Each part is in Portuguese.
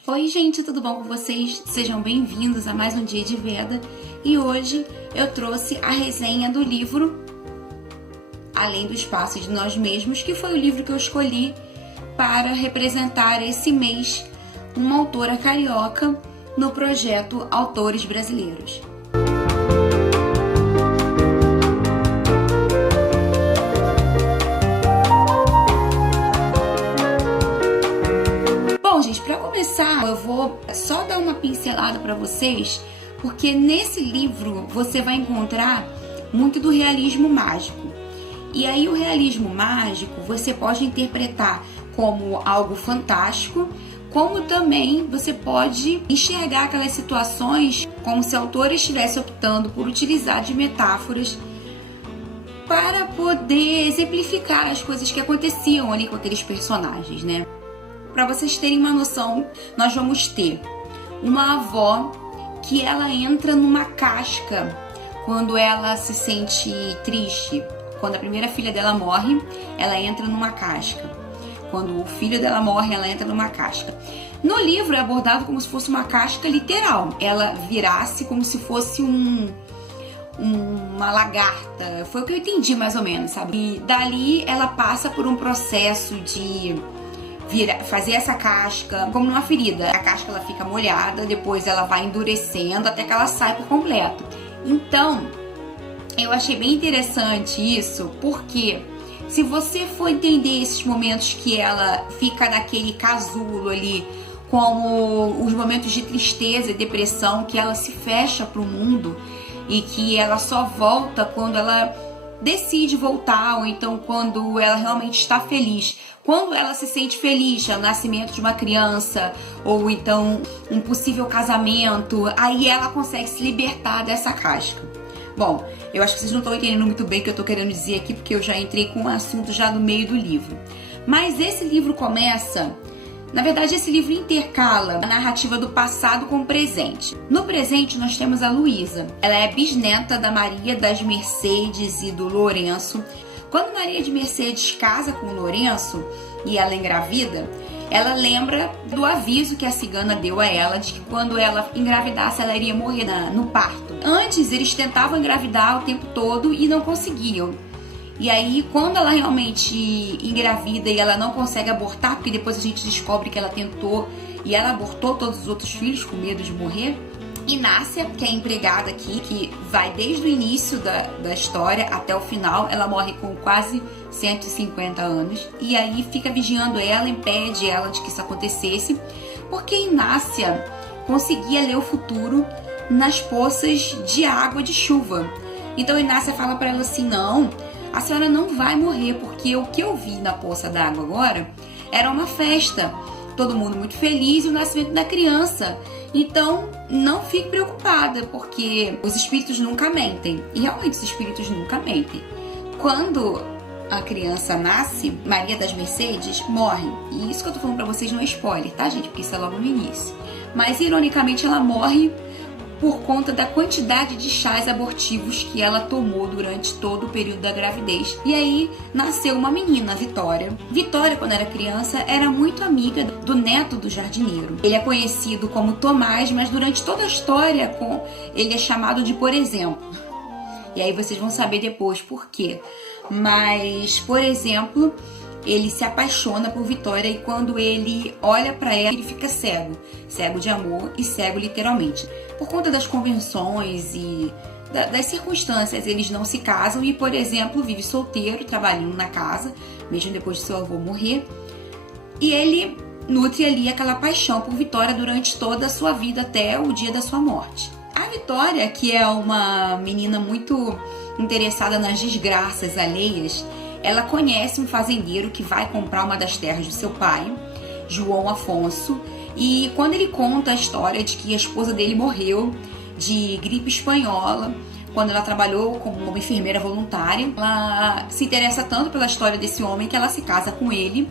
Oi gente, tudo bom com vocês? Sejam bem-vindos a mais um dia de Veda e hoje eu trouxe a resenha do livro Além do Espaço de Nós Mesmos, que foi o livro que eu escolhi para representar esse mês uma autora carioca no projeto Autores Brasileiros. Bom, gente, para começar, eu vou só dar uma pincelada para vocês, porque nesse livro você vai encontrar muito do realismo mágico. E aí o realismo mágico você pode interpretar como algo fantástico, como também você pode enxergar aquelas situações como se a autora estivesse optando por utilizar de metáforas para poder exemplificar as coisas que aconteciam ali com aqueles personagens, né? Para vocês terem uma noção, nós vamos ter uma avó que ela entra numa casca quando ela se sente triste. Quando a primeira filha dela morre, ela entra numa casca. Quando o filho dela morre, ela entra numa casca. No livro é abordado como se fosse uma casca literal. Ela virasse como se fosse uma lagarta. Foi o que eu entendi mais ou menos, sabe? E dali ela passa por um processo de fazer essa casca como numa ferida. A casca ela fica molhada, depois ela vai endurecendo até que ela sai por completo. Então, eu achei bem interessante isso, porque se você for entender esses momentos que ela fica naquele casulo ali, como os momentos de tristeza e depressão, que ela se fecha pro mundo e que ela só volta quando ela decide voltar, ou então quando ela realmente está feliz. Quando ela se sente feliz, é o nascimento de uma criança, ou então um possível casamento, aí ela consegue se libertar dessa casca. Bom, eu acho que vocês não estão entendendo muito bem o que eu estou querendo dizer aqui, porque eu já entrei com um assunto já no meio do livro. Mas esse livro começa... Na verdade, esse livro intercala a narrativa do passado com o presente. No presente, nós temos a Luísa. Ela é bisneta da Maria das Mercedes e do Lourenço. Quando Maria de Mercedes casa com o Lourenço e ela engravida, ela lembra do aviso que a cigana deu a ela de que quando ela engravidasse, ela iria morrer no parto. Antes, eles tentavam engravidar o tempo todo e não conseguiam. E aí, quando ela realmente engravida e ela não consegue abortar, porque depois a gente descobre que ela tentou e ela abortou todos os outros filhos com medo de morrer, Inácia, que é a empregada aqui, que vai desde o início da história até o final, ela morre com quase 150 anos. E aí fica vigiando ela, impede ela de que isso acontecesse, porque Inácia conseguia ler o futuro nas poças de água de chuva. Então Inácia fala para ela assim, não... A senhora não vai morrer, porque o que eu vi na poça d'água agora era uma festa. Todo mundo muito feliz e o nascimento da criança. Então, não fique preocupada, porque os espíritos nunca mentem. E realmente os espíritos nunca mentem. Quando a criança nasce, Maria das Mercedes morre. E isso que eu tô falando pra vocês não é spoiler, tá, gente? Porque isso é logo no início. Mas, ironicamente, ela morre por conta da quantidade de chás abortivos que ela tomou durante todo o período da gravidez. E aí nasceu uma menina, Vitória. Vitória, quando era criança, era muito amiga do neto do jardineiro. Ele é conhecido como Tomás, mas durante toda a história ele é chamado de Por Exemplo. E aí vocês vão saber depois por quê. Mas, por exemplo, ele se apaixona por Vitória e quando ele olha pra ela, ele fica cego. Cego de amor e cego literalmente. Por conta das convenções e das circunstâncias, eles não se casam e, por exemplo, vive solteiro, trabalhando na casa, mesmo depois de seu avô morrer. E ele nutre ali aquela paixão por Vitória durante toda a sua vida, até o dia da sua morte. A Vitória, que é uma menina muito interessada nas desgraças alheias, ela conhece um fazendeiro que vai comprar uma das terras do seu pai, João Afonso, e quando ele conta a história de que a esposa dele morreu de gripe espanhola, quando ela trabalhou como uma enfermeira voluntária, ela se interessa tanto pela história desse homem que ela se casa com ele,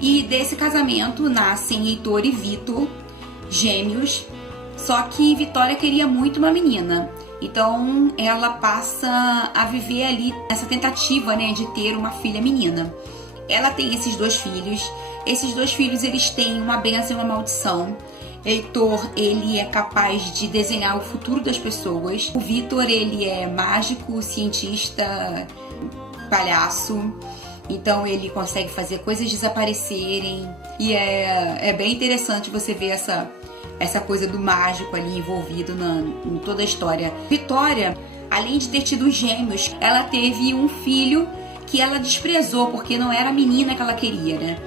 e desse casamento nascem Heitor e Vitor, gêmeos, só que Vitória queria muito uma menina. Então ela passa a viver ali essa tentativa, né, de ter uma filha menina. Ela tem esses dois filhos, Esses dois filhos, eles têm uma bênção e uma maldição. Heitor, ele é capaz de desenhar o futuro das pessoas. O Vitor, ele é mágico, cientista, palhaço. Então ele consegue fazer coisas desaparecerem. E é bem interessante você ver essa coisa do mágico ali envolvido em toda a história. Vitória, além de ter tido gêmeos, ela teve um filho que ela desprezou, porque não era a menina que ela queria, né?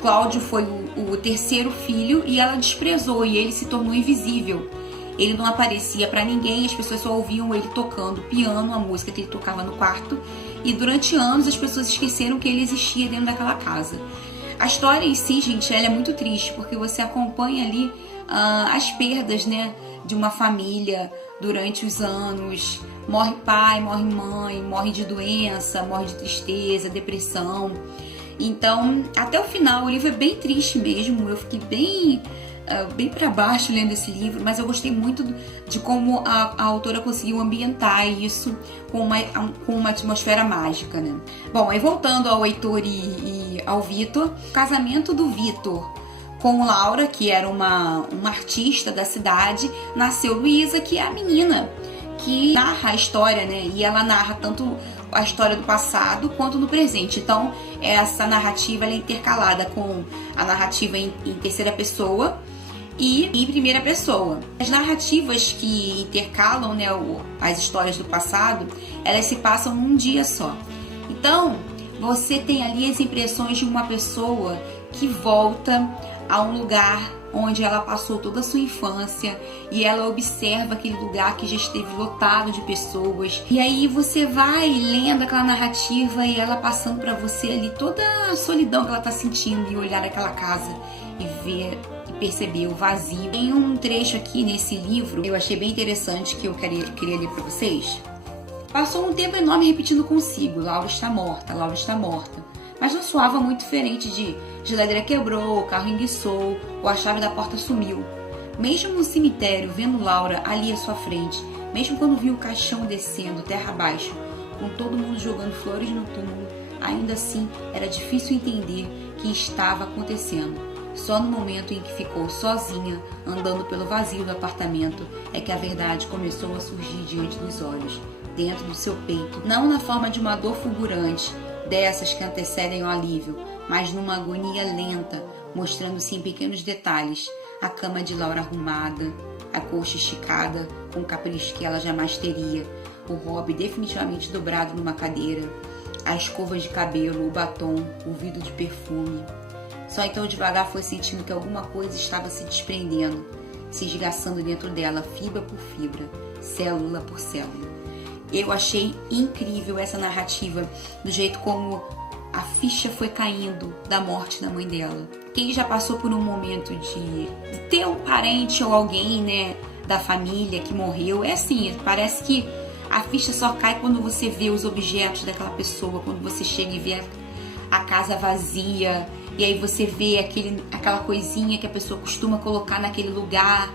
Cláudio foi o terceiro filho e ela desprezou, e ele se tornou invisível. Ele não aparecia pra ninguém, as pessoas só ouviam ele tocando piano, a música que ele tocava no quarto, e durante anos as pessoas esqueceram que ele existia dentro daquela casa. A história em si, gente, ela é muito triste, porque você acompanha ali as perdas, né, de uma família durante os anos. Morre pai, morre mãe, morre de doença, morre de tristeza, depressão. Então, até o final, o livro é bem triste mesmo. Eu fiquei bem para baixo lendo esse livro, mas eu gostei muito de como a autora conseguiu ambientar isso com uma atmosfera mágica, né? Bom, aí voltando ao Heitor e ao Vitor, o casamento do Vitor com Laura, que era uma artista da cidade, nasceu Luísa, que é a menina que narra a história, né? E ela narra tanto a história do passado quanto no presente. Então, essa narrativa ela é intercalada com a narrativa em terceira pessoa e em primeira pessoa. As narrativas que intercalam, né, as histórias do passado, elas se passam num dia só. Então, você tem ali as impressões de uma pessoa que volta a um lugar onde ela passou toda a sua infância e ela observa aquele lugar que já esteve lotado de pessoas. E aí você vai lendo aquela narrativa e ela passando para você ali toda a solidão que ela tá sentindo, e olhar aquela casa e ver e perceber o vazio. Tem um trecho aqui nesse livro que eu achei bem interessante, que eu queria ler para vocês. Passou um tempo enorme repetindo consigo: Laura está morta, Laura está morta. Mas não soava muito diferente de geladeira quebrou, o carro enguiçou ou a chave da porta sumiu. Mesmo no cemitério, vendo Laura ali à sua frente, mesmo quando viu o caixão descendo terra abaixo, com todo mundo jogando flores no túmulo, ainda assim era difícil entender o que estava acontecendo. Só no momento em que ficou sozinha, andando pelo vazio do apartamento, é que a verdade começou a surgir diante dos olhos, dentro do seu peito, não na forma de uma dor fulgurante, dessas que antecedem o alívio, mas numa agonia lenta, mostrando-se em pequenos detalhes: a cama de Laura arrumada, a coxa esticada com capricho que ela jamais teria, o hobby definitivamente dobrado numa cadeira, a escova de cabelo, o batom, o vidro de perfume. Só então devagar foi sentindo que alguma coisa estava se desprendendo, se esgaçando dentro dela, fibra por fibra, célula por célula. Eu achei incrível essa narrativa, do jeito como a ficha foi caindo da morte da mãe dela. Quem já passou por um momento de ter um parente ou alguém, né, da família que morreu, é assim, parece que a ficha só cai quando você vê os objetos daquela pessoa, quando você chega e vê a casa vazia, e aí você vê aquela coisinha que a pessoa costuma colocar naquele lugar.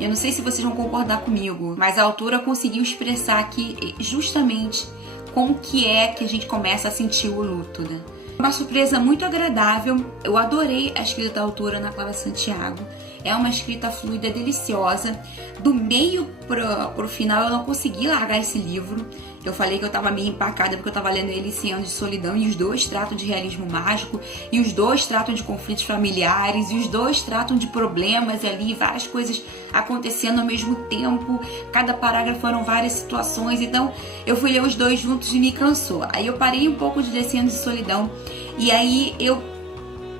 Eu não sei se vocês vão concordar comigo, mas a autora conseguiu expressar aqui justamente como que é que a gente começa a sentir o luto, né? Uma surpresa muito agradável. Eu adorei a escrita da autora, Ana Clara Santiago. É uma escrita fluida, deliciosa. Do meio pro final eu não consegui largar esse livro. Eu falei que eu tava meio empacada porque eu tava lendo ele em 100 anos de solidão, e os dois tratam de realismo mágico, e os dois tratam de conflitos familiares, e os dois tratam de problemas ali, várias coisas acontecendo ao mesmo tempo. Cada parágrafo eram várias situações, então eu fui ler os dois juntos e me cansou. Aí eu parei um pouco de ler 100 anos de solidão, e aí eu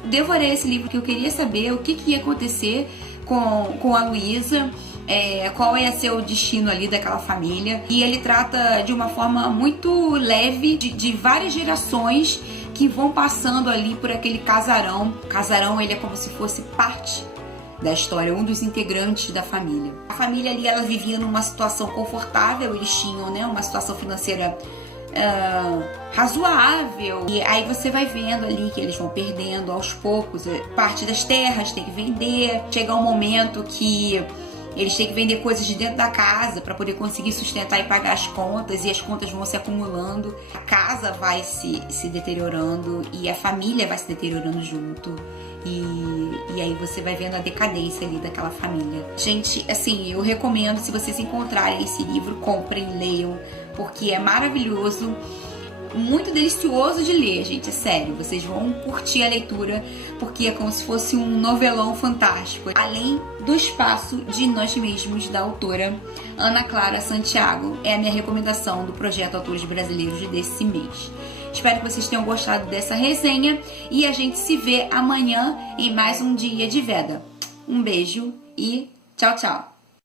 devorei esse livro, que eu queria saber o que ia acontecer com a Luísa, qual ia ser o destino ali daquela família. E ele trata de uma forma muito leve de várias gerações que vão passando ali por aquele casarão. O casarão, ele é como se fosse parte da história, um dos integrantes da família. A família ali, ela vivia numa situação confortável, eles tinham, né, uma situação financeira razoável, e aí você vai vendo ali que eles vão perdendo aos poucos parte das terras, tem que vender. Chega um momento que Eles têm que vender coisas de dentro da casa para poder conseguir sustentar e pagar as contas, e as contas vão se acumulando, a casa vai se deteriorando e a família vai se deteriorando junto. E aí você vai vendo a decadência ali daquela família. Gente, assim, eu recomendo, se vocês encontrarem esse livro, comprem, leiam, porque é maravilhoso, muito delicioso de ler, gente, é sério. Vocês vão curtir a leitura, porque é como se fosse um novelão fantástico. Além do Espaço de Nós Mesmos, da autora Ana Clara Santiago, é a minha recomendação do projeto Autores Brasileiros desse mês. Espero que vocês tenham gostado dessa resenha e a gente se vê amanhã em mais um dia de Veda. Um beijo e tchau, tchau!